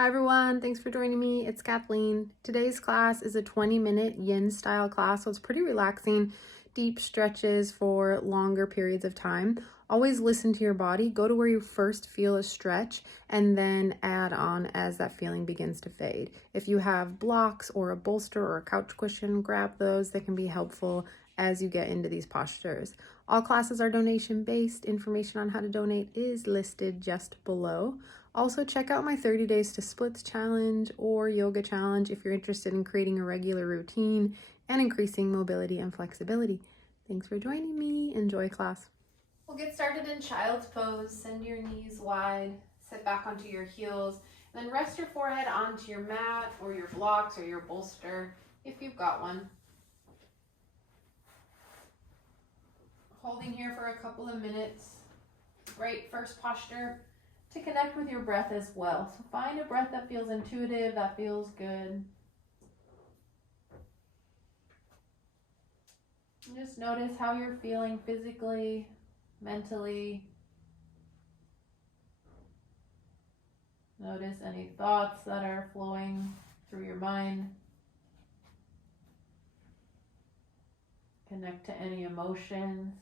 Hi everyone, thanks for joining me. It's Kathleen. Today's class is a 20-minute yin style class, so it's pretty relaxing, deep stretches for longer periods of time. Always listen to your body. Go to where you first feel a stretch and then add on as that feeling begins to fade. If you have blocks or a bolster or a couch cushion, grab those. They can be helpful as you get into these postures. All classes are donation based. Information on how to donate is listed just below. Also, check out my 30 Days to Splits challenge or yoga challenge if you're interested in creating a regular routine and increasing mobility and flexibility. Thanks for joining me. Enjoy class. We'll get started in child's pose. Send your knees wide, sit back onto your heels, and then rest your forehead onto your mat or your blocks or your bolster if you've got one. Holding here for a couple of minutes. Great first posture to connect with your breath as well. So find a breath that feels intuitive, that feels good. And just notice how you're feeling physically, mentally. Notice any thoughts that are flowing through your mind. Connect to any emotions.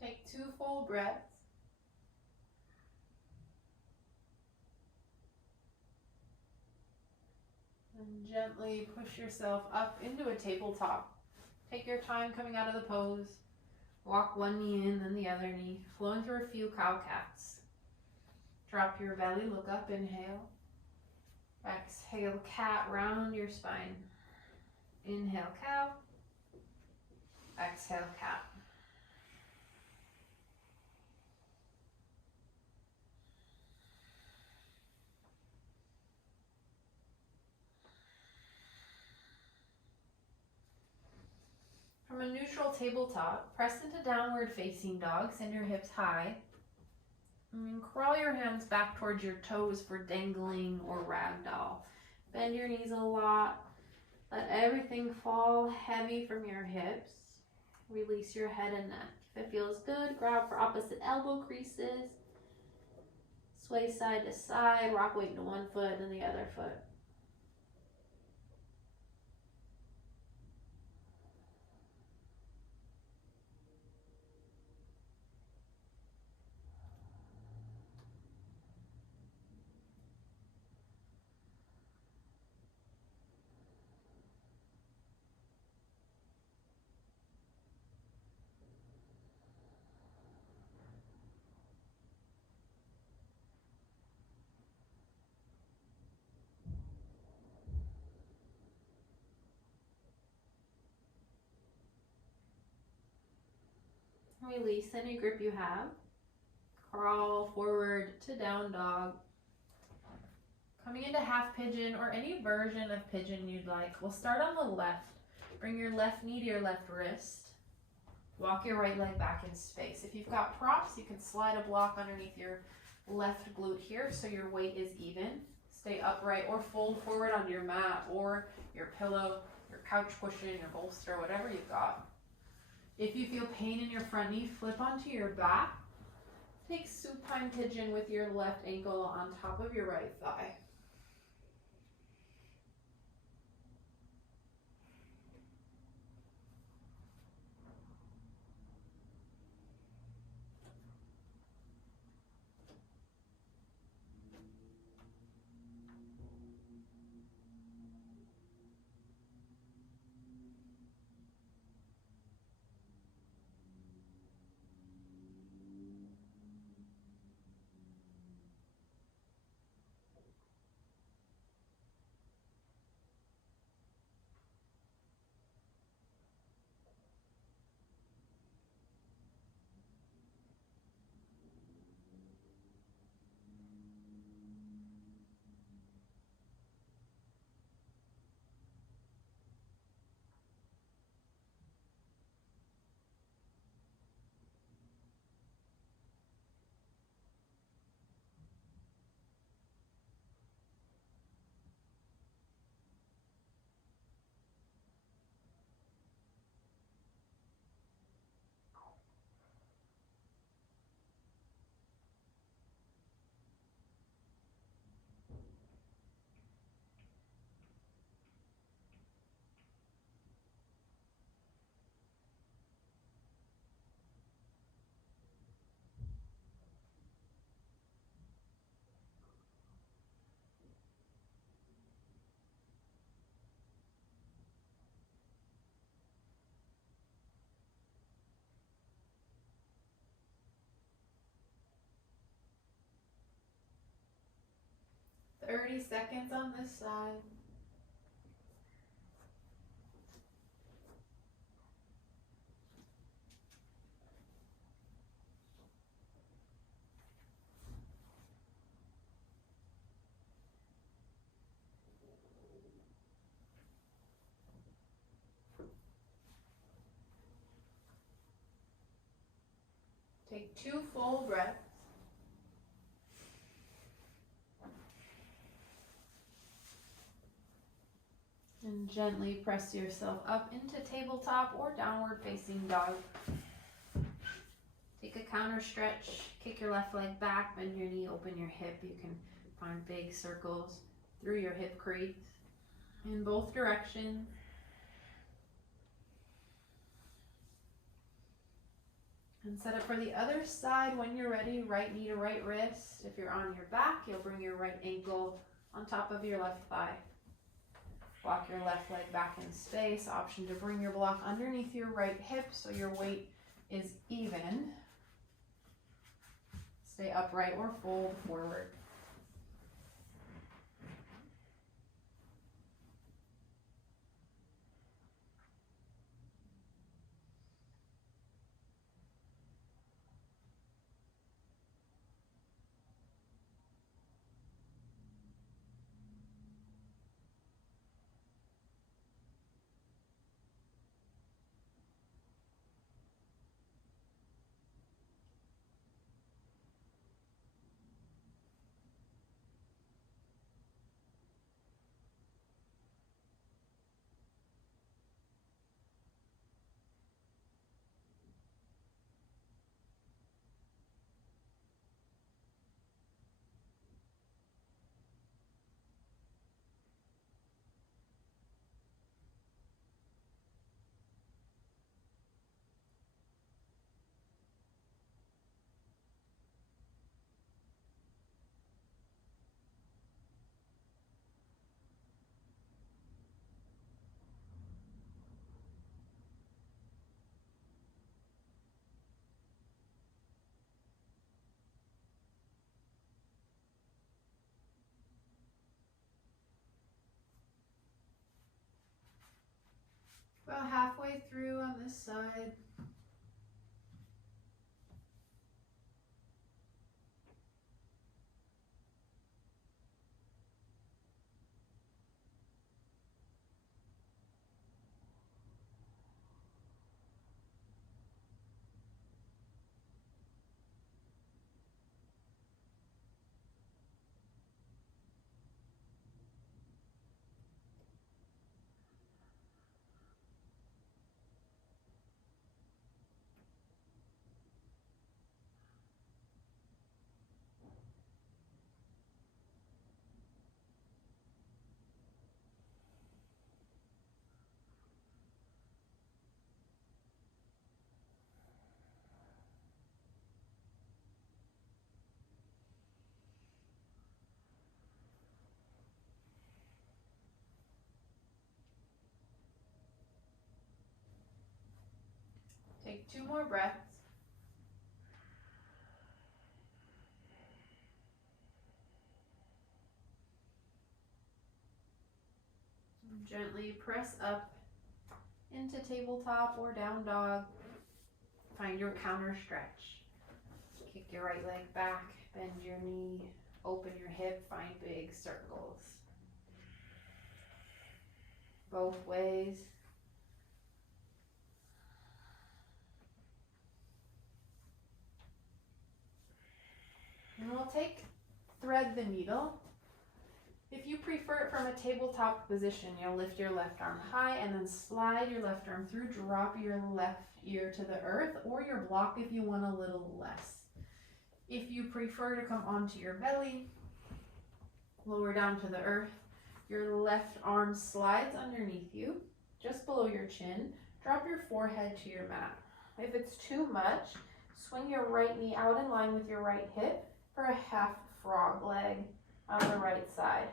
Take 2 full breaths. And gently push yourself up into a tabletop. Take your time coming out of the pose. Walk one knee in, then the other knee, flowing through a few cow cats. Drop your belly, look up, inhale. Exhale, cat, round your spine. Inhale, cow. Exhale, cat. From a neutral tabletop, press into downward facing dog. Send your hips high. And crawl your hands back towards your toes for dangling or ragdoll. Bend your knees a lot. Let everything fall heavy from your hips. Release your head and neck. If it feels good, grab for opposite elbow creases. Sway side to side. Rock weight into one foot and the other foot. Release any grip you have. Crawl forward to down dog. Coming into half pigeon or any version of pigeon you'd like. We'll start on the left. Bring your left knee to your left wrist. Walk your right leg back in space. If you've got props, you can slide a block underneath your left glute here so your weight is even. Stay upright or fold forward on your mat or your pillow, your couch cushion, your bolster, whatever you've got. If you feel pain in your front knee, flip onto your back. Take supine pigeon with your left ankle on top of your right thigh. Thirty seconds on this side. Take 2 full breaths. And gently press yourself up into tabletop or downward facing dog. Take a counter stretch. Kick your left leg back, bend your knee, open your hip. You can find big circles through your hip crease in both directions. And set up for the other side. When you're ready, right knee to right wrist. If you're on your back, you'll bring your right ankle on top of your left thigh. Walk your left leg back in space. Option to bring your block underneath your right hip so your weight is even. Stay upright or fold forward. About halfway through on this side. Take 2 more breaths. Gently press up into tabletop or down dog. Find your counter stretch. Kick your right leg back, bend your knee, open your hip, find big circles. Both ways. And we'll thread the needle. If you prefer it from a tabletop position, you'll lift your left arm high and then slide your left arm through, drop your left ear to the earth, or your block if you want a little less. If you prefer to come onto your belly, lower down to the earth, your left arm slides underneath you, just below your chin. Drop your forehead to your mat. If it's too much, swing your right knee out in line with your right hip for a half frog leg on the right side.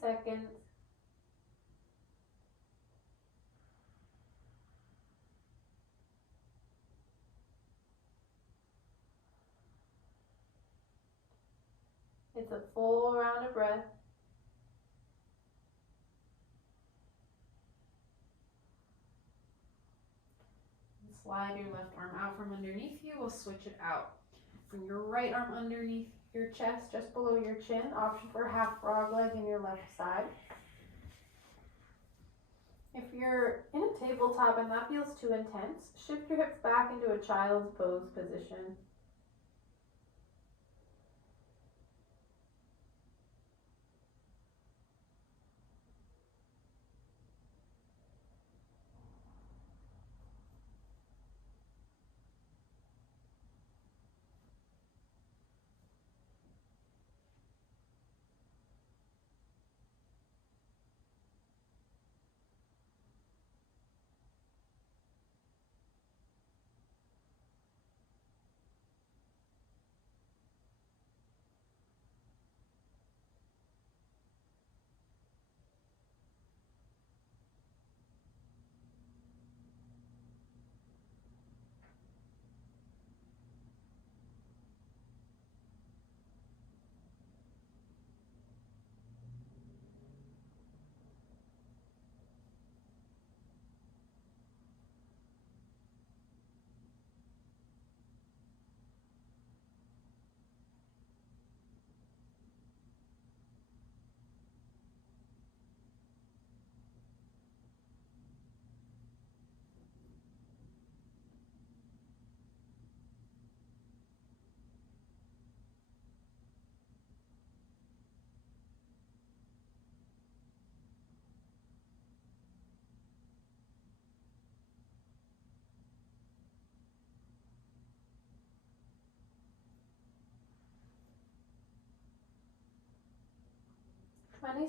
Seconds. It's a full round of breath. Slide your left arm out from underneath you. We'll switch it out. Bring your right arm underneath your chest, just below your chin. Option for half frog leg in your left side. If you're in a tabletop and that feels too intense, shift your hips back into a child's pose position.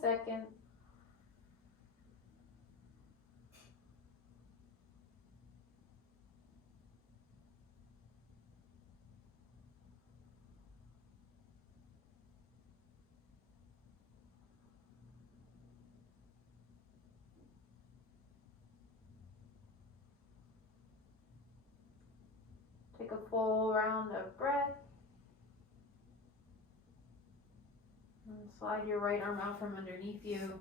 Seconds. Take a full round of breath. And slide your right arm out from underneath you.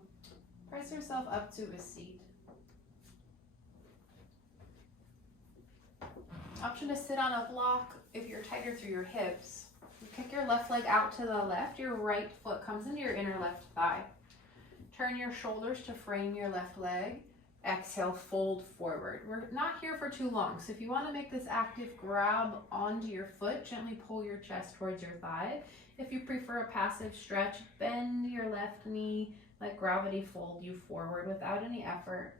Press yourself up to a seat. Option to sit on a block if you're tighter through your hips. You kick your left leg out to the left. Your right foot comes into your inner left thigh. Turn your shoulders to frame your left leg. Exhale, fold forward. We're not here for too long, so if you want to make this active, grab onto your foot, gently pull your chest towards your thigh. If you prefer a passive stretch, bend your left knee, let gravity fold you forward without any effort.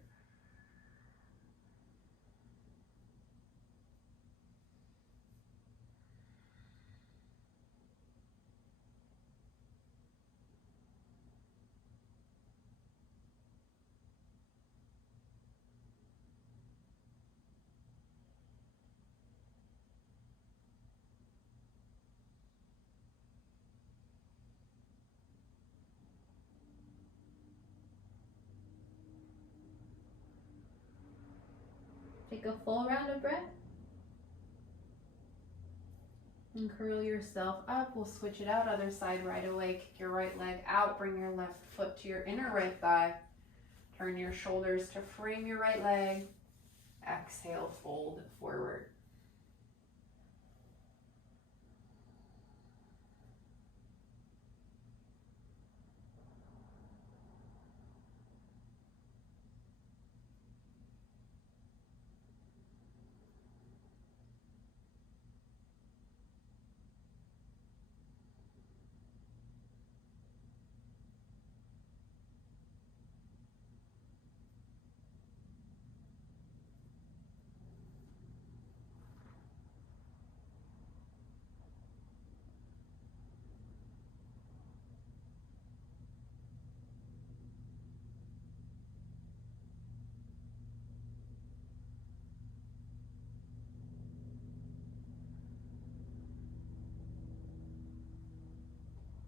Take a full round of breath. And curl yourself up. We'll switch it out. Other side right away. Kick your right leg out. Bring your left foot to your inner right thigh. Turn your shoulders to frame your right leg. Exhale, fold forward.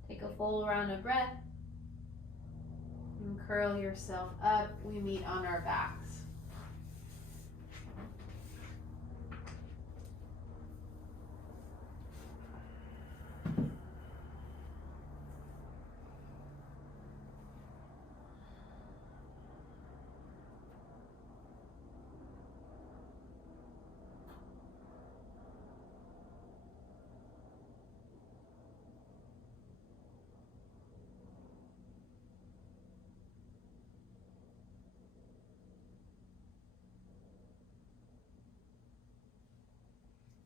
Take a full round of breath and curl yourself up. We meet on our backs.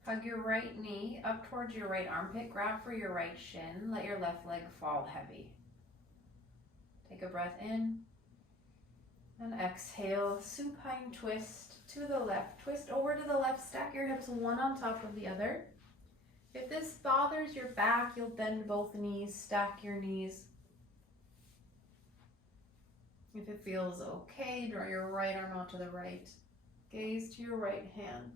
Hug your right knee up towards your right armpit. Grab for your right shin. Let your left leg fall heavy. Take a breath in and exhale. Supine twist to the left. Twist over to the left. Stack your hips one on top of the other. If this bothers your back, you'll bend both knees. Stack your knees. If it feels okay, draw your right arm out to the right. Gaze to your right hand.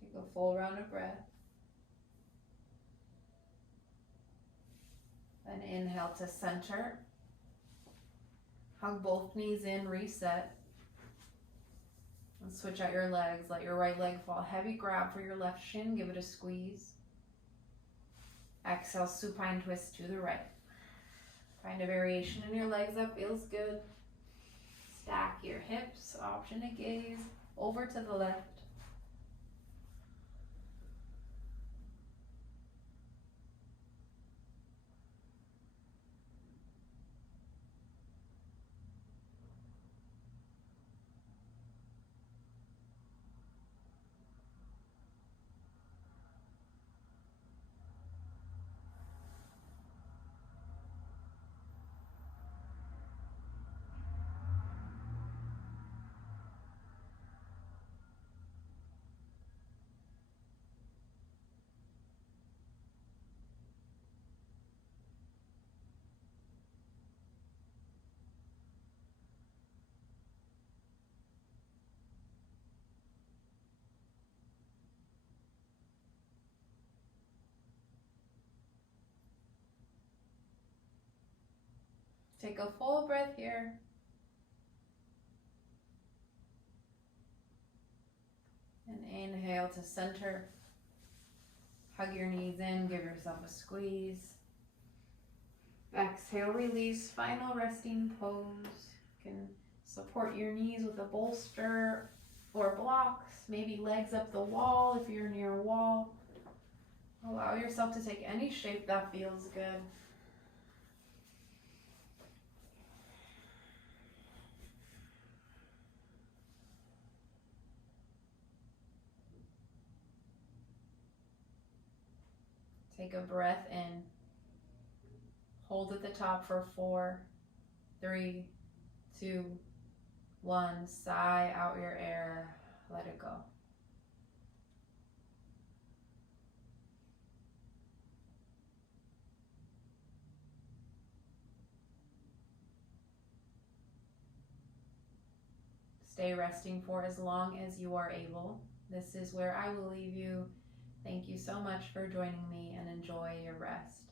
Take a full round of breath. Then inhale to center. Hug both knees in, reset. And switch out your legs. Let your right leg fall heavy. Grab for your left shin. Give it a squeeze. Exhale, supine twist to the right. Find a variation in your legs that feels good. Stack your hips. Option to gaze over to the left. take a full breath here. And inhale to center. Hug your knees in, give yourself a squeeze. Exhale, release, final resting pose. You can support your knees with a bolster or blocks, maybe legs up the wall if you're near a wall. Allow yourself to take any shape that feels good. Take a breath in. Hold at the top for 4, 3, 2, 1. Sigh out your air. Let it go. Stay resting for as long as you are able. This is where I will leave you. Thank you so much for joining me and enjoy your rest.